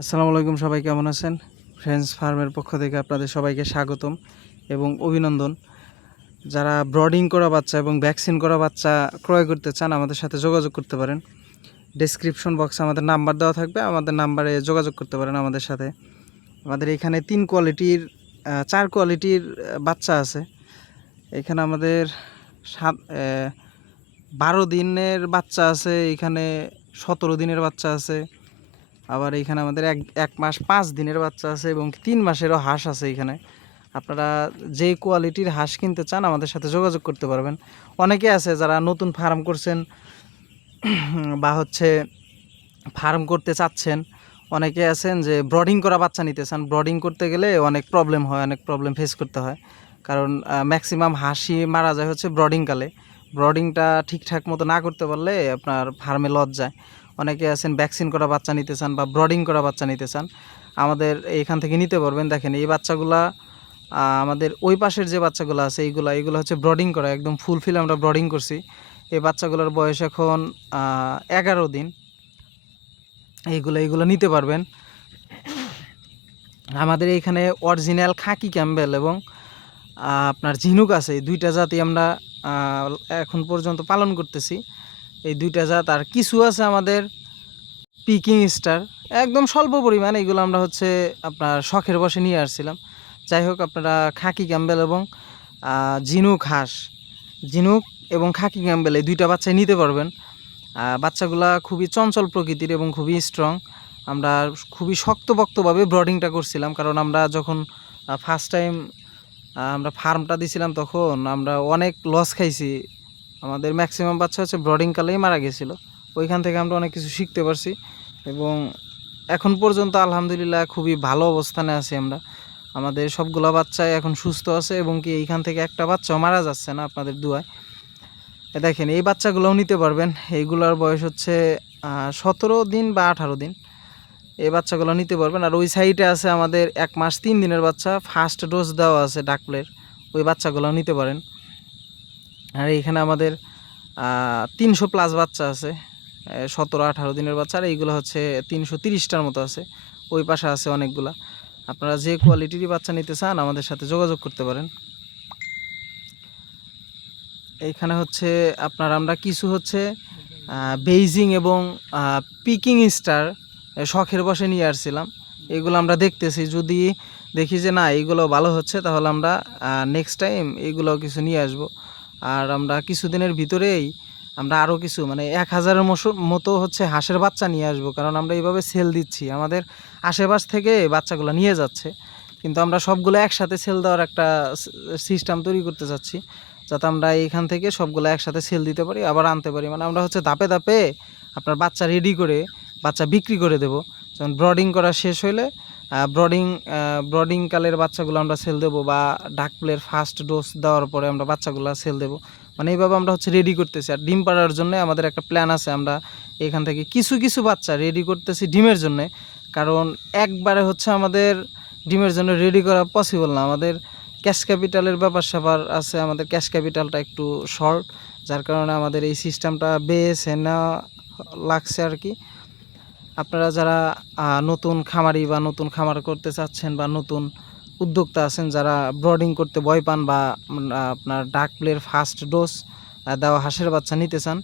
আসসালামু আলাইকুম, সবাই কেমন আছেন? ফ্রেন্ডস ফার্মের পক্ষ থেকে আপনাদের সবাইকে স্বাগতম এবং অভিনন্দন। যারা ব্রডিং করা বাচ্চা এবং ভ্যাকসিন করা বাচ্চা ক্রয় করতে চান, আমাদের সাথে যোগাযোগ করতে পারেন। ডেসক্রিপশন বক্সে আমাদের নাম্বার দেওয়া থাকবে, আমাদের নাম্বারে যোগাযোগ করতে পারেন আমাদের সাথে। আমাদের এখানে তিন কোয়ালিটির চার কোয়ালিটির বাচ্চা আছে। এখানে আমাদের সাত বারো দিনের বাচ্চা আছে, এখানে সতেরো দিনের বাচ্চা আছে। আবার এখানে আমাদের এক এক মাস পাঁচ দিনের বাচ্চা আছে এবং তিন মাসেরও হাঁস আছে এখানে। আপনারা যে কোয়ালিটির হাঁস কিনতে চান আমাদের সাথে যোগাযোগ করতে পারবেন। অনেকে আছে যারা নতুন ফার্ম করছেন বা হচ্ছে ফার্ম করতে চাচ্ছেন। অনেকে আছেন যে ব্রডিং করা বাচ্চা নিতে চান। ব্রডিং করতে গেলে অনেক প্রবলেম হয়, অনেক প্রবলেম ফেস করতে হয়। কারণ ম্যাক্সিমাম হাসি মারা যায় হচ্ছে ব্রডিংকালে। ব্রডিংটা ঠিকঠাক মতো না করতে পারলে আপনার ফার্মে লজ যায় অনেকে আছেন ভ্যাকসিন করা বাচ্চা নিতে চান বা ব্রডিং করা বাচ্চা নিতে চান, আমাদের এখান থেকে নিতে পারবেন। দেখেন, এই বাচ্চাগুলা আমাদের ওই পাশের যে বাচ্চাগুলো আছে, এইগুলা, এইগুলো হচ্ছে ব্রডিং করা, একদম ফুলফিল আমরা ব্রডিং করছি। এই বাচ্চাগুলোর বয়স এখন এগারো দিন। এইগুলো এইগুলো নিতে পারবেন। আমাদের এইখানে অরিজিনাল খাকি ক্যাম্বেল এবং আপনার ঝিনুক আছে দুইটা জাতি আমরা এখন পর্যন্ত পালন করতেছি। এই দুইটা জাত, আর কিছু আছে আমাদের পিকিং স্টার একদম স্বল্প পরিমাণ, এগুলো আমরা হচ্ছে আপনার শখের বসে নিয়ে আসছিলাম। যাই হোক, আপনারা খাকি ক্যাম্বেল এবং ঝিনুক হাঁস, ঝিনুক এবং খাকি ক্যাম্বেল এই দুইটা বাচ্চাই নিতে পারবেন। বাচ্চাগুলা খুবই চঞ্চল প্রকৃতির এবং খুবই স্ট্রং আমরা খুবই শক্তপোক্তভাবে ব্রডিংটা করছিলাম, কারণ আমরা যখন ফার্স্ট টাইম আমরা ফার্মটা দিছিলাম তখন আমরা অনেক লস খাইছি। আমাদের ম্যাক্সিমাম বাচ্চা হচ্ছে ব্রডিং কালেই মারা গেছিল। ওইখান থেকে আমরা অনেক কিছু শিখতে পারছি এবং এখন পর্যন্ত আলহামদুলিল্লাহ খুবই ভালো অবস্থানে আছি আমরা। আমাদের সবগুলো বাচ্চাই এখন সুস্থ আছে এবং কি এইখান থেকে একটা বাচ্চাও মারা যাচ্ছে না আপনাদের দুয়ায়। দেখেন, এই বাচ্চাগুলোও নিতে পারবেন। এইগুলোর বয়স হচ্ছে সতেরো দিন বা আঠারো দিন। এই বাচ্চাগুলো নিতে পারবেন। আর ওই সাইডে আছে আমাদের এক মাস তিন দিনের বাচ্চা। ফার্স্ট ডোজ দেওয়া আছে ডাকপ্লের ওই বাচ্চাগুলোও নিতে পারেন। আর এইখানে আমাদের তিনশো প্লাস বাচ্চা আছে সতেরো, আঠারো দিনের বাচ্চা, আর এইগুলো হচ্ছে তিনশো তিরিশটার মতো আছে। ওই পাশে আছে অনেকগুলা। আপনারা যে কোয়ালিটিরই বাচ্চা নিতে চান, আমাদের সাথে যোগাযোগ করতে পারেন। এইখানে হচ্ছে আপনার আমরা কিছু হচ্ছে বেইজিং এবং পিকিং স্টার শখের বসে নিয়ে আসছিলাম। এগুলো আমরা দেখতেছি। যদি দেখি যে না এইগুলো ভালো হচ্ছে, তাহলে আমরা নেক্সট টাইম এইগুলো কিছু নিয়ে আসব। আর আমরা কিছুদিনের ভিতরেই আমরা আরও কিছু মানে এক হাজারের মতো হচ্ছে হাঁসের বাচ্চা নিয়ে আসব। কারণ আমরা এইভাবে সেল দিচ্ছি। আমাদের আশেপাশ থেকে বাচ্চাগুলো নিয়ে যাচ্ছে। কিন্তু আমরা সবগুলো একসাথে সেল দেওয়ার একটা সিস্টেম তৈরি করতে চাচ্ছি। যাতে আমরা এইখান থেকে সবগুলো একসাথে সেল দিতে পারি, আবার আনতে পারি। মানে আমরা হচ্ছে ধাপে ধাপে আপনার বাচ্চা রেডি করে, বাচ্চা বিক্রি করে দেবো। যেমন ব্রডিং করা শেষ হলে ব্রডিং ব্রডিং কালের বাচ্চাগুলো আমরা সেল দেবো বা ডাকপ্লের ফার্স্ট ডোজ দেওয়ার পরে আমরা বাচ্চাগুলো সেল দেবো। মানে এইভাবে আমরা হচ্ছে রেডি করতেছি। আর ডিম পাড়ার জন্য আমাদের একটা প্ল্যান আছে আমরা এখান থেকে কিছু কিছু বাচ্চা রেডি করতেছি ডিমের জন্য। কারণ একবারে হচ্ছে আমাদের ডিমের জন্য রেডি করা পসিবল না। আমাদের ক্যাশ ক্যাপিটালের ব্যাপার স্যাপার আছে, আমাদের ক্যাশ ক্যাপিটালটা একটু শর্ট যার কারণে আমাদের এই সিস্টেমটা বেছে নেওয়া লাগছে আর কি। আপনারা যারা নতুন খামারি বা নতুন খামার করতে চাচ্ছেন বা নতুন উদ্যোক্তা আছেন, যারা ব্রডিং করতে ভয় পান বা আপনার ডাক প্লের ফার্স্ট ডোজ দেওয়া হাঁসের বাচ্চা নিতে চান,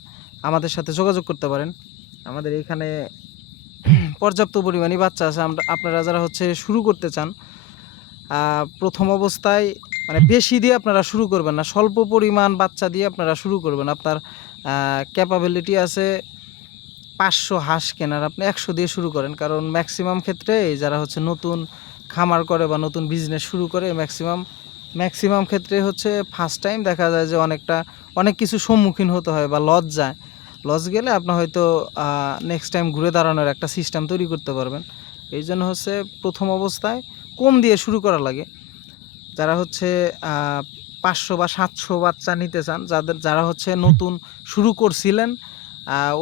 আমাদের সাথে যোগাযোগ করতে পারেন। আমাদের এখানে পর্যাপ্ত পরিমাণে বাচ্চা আছে। আমরা, আপনারা যারা হচ্ছে শুরু করতে চান প্রথম অবস্থায় মানে বেশি দিয়ে আপনারা শুরু করবেন না, স্বল্প পরিমাণ বাচ্চা দিয়ে আপনারা শুরু করবেন। আপনার ক্যাপাবিলিটি আছে পাঁচশো হাঁস কেনার আপনি একশো দিয়ে শুরু করেন। কারণ ম্যাক্সিমাম ক্ষেত্রে যারা হচ্ছে নতুন খামার করে বা নতুন বিজনেস শুরু করে ম্যাক্সিমাম ম্যাক্সিমাম ক্ষেত্রে হচ্ছে ফার্স্ট টাইম দেখা যায় যে অনেকটা, অনেক কিছু সম্মুখীন হতে হয় বা লজ যায়। লজ গেলে আপনি হয়তো নেক্সট টাইম ঘুরে দাঁড়ানোর একটা সিস্টেম তৈরি করতে পারবেন। এই জন্য হচ্ছে প্রথম অবস্থায় কম দিয়ে শুরু করা লাগে। যারা হচ্ছে পাঁচশো বা সাতশো বাচ্চা নিতে চান, যাদের, যারা হচ্ছে নতুন শুরু করছিলেন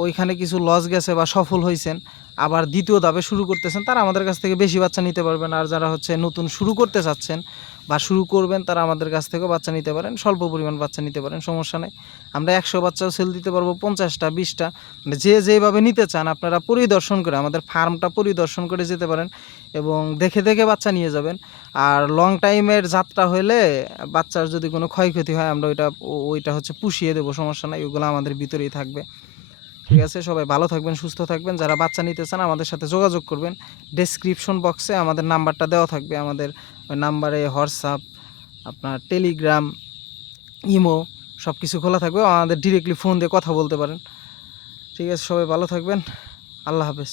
ওইখানে কিছু লস গেছে বা সফল হয়েছেন আবার দ্বিতীয় ধাপে শুরু করতেছেন, তারা আমাদের কাছ থেকে বেশি বাচ্চা নিতে পারবেন। আর যারা হচ্ছে নতুন শুরু করতে চাচ্ছেন বা শুরু করবেন, তারা আমাদের কাছ থেকেও বাচ্চা নিতে পারেন, স্বল্প পরিমাণ বাচ্চা নিতে পারেন, সমস্যা নেই। আমরা একশো বাচ্চাও সেল দিতে পারব, পঞ্চাশটা, বিশটা। মানে যে যেভাবে নিতে চান, আপনারা পরিদর্শন করে আমাদের ফার্মটা পরিদর্শন করে যেতে পারেন এবং দেখে দেখে বাচ্চা নিয়ে যাবেন। আর লং টাইমের যাত্রা হলে বাচ্চার যদি কোনো ক্ষয়ক্ষতি হয়, আমরা ওইটা ওইটা হচ্ছে পুষিয়ে দেবো, সমস্যা নাই, ওগুলো আমাদের ভিতরেই থাকবে। ঠিক আছে, সবাই ভালো থাকবেন, সুস্থ থাকবেন। যারা বাচ্চা নিতে চান, আমাদের সাথে যোগাযোগ করবেন। ডেসক্রিপশন বক্সে আমাদের নাম্বারটা দেওয়া থাকবে। আমাদের ওই নাম্বারে হোয়াটসঅ্যাপ আপনার টেলিগ্রাম ইমো সব কিছু খোলা থাকবে। আমাদের ডিরেক্টলি ফোন দিয়ে কথা বলতে পারেন। ঠিক আছে, সবাই ভালো থাকবেন। আল্লাহ হাফেজ।